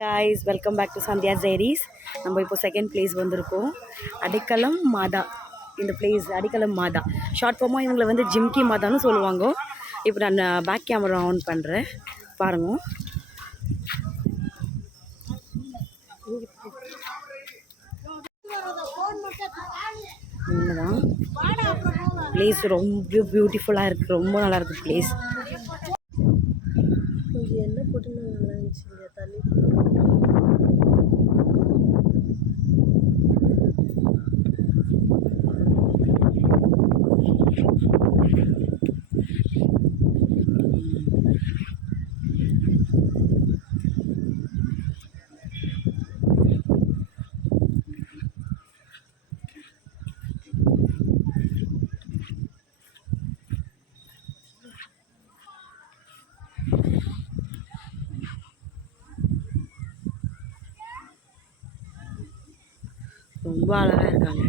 guys, welcome back to Sandhya Diaries. நம்ம இப்போ second place வந்திருக்கோம். அடிக்கலம் மாதா. இந்த பிளேஸ் அடிக்கலம் மாதா. ஷார்ட் ஃபார்மாக இவங்களை வந்து ஜிம்கி மாதான்னு சொல்லுவாங்க. இப்போ நான் பேக் கேமரா ஆன் பண்ணுறேன், பாருங்க. இங்கதான் பிளேஸ் ரொம்ப பியூட்டிஃபுல்லாக இருக்குது, ரொம்ப நல்லா இருக்குது பிளேஸ். என்ன போட்டு நல்லா இருந்துச்சு தண்ணி. ரொம்ப அழகாக இருக்காங்க.